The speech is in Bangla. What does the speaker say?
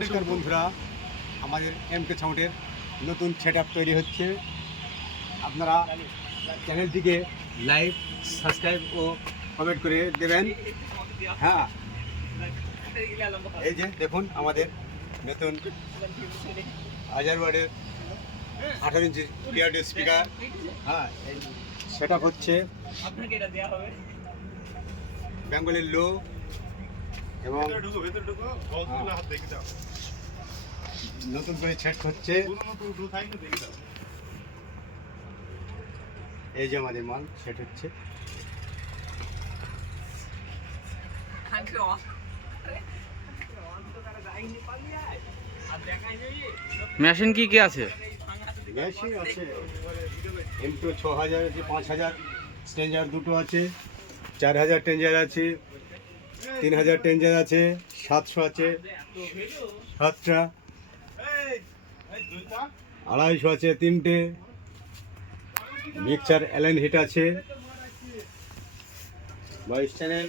নমস্কার বন্ধুরা, আমাদের এমকে সাউন্ডের নতুন সেটআপ তৈরি হচ্ছে। আপনারা চ্যানেলটিকে লাইক, সাবস্ক্রাইব ও কমেন্ট করে দেবেন। হ্যাঁ, এই যে দেখুন আমাদের নতুন 1000 ওয়াটের 18 ইঞ্চি পিআরডি স্পিকার। হ্যাঁ, এই সেটআপ হচ্ছে বেঙ্গলের লো এবং নতুন করে সেট হচ্ছে। এই যে আমাদের মাল সেট হচ্ছে। মেশিন কি কি আছে? মেশিন আছে M2 6000 আছে, 5000 স্ট্রেঞ্জার দুটো আছে, 4000 টেঞ্জার আছে, 3000 টেঞ্জার আছে, 700 আছে, 7টা, 250 আছে 3টে, মিক্সার অ্যালেন হিট আছে, 22 চ্যানেল।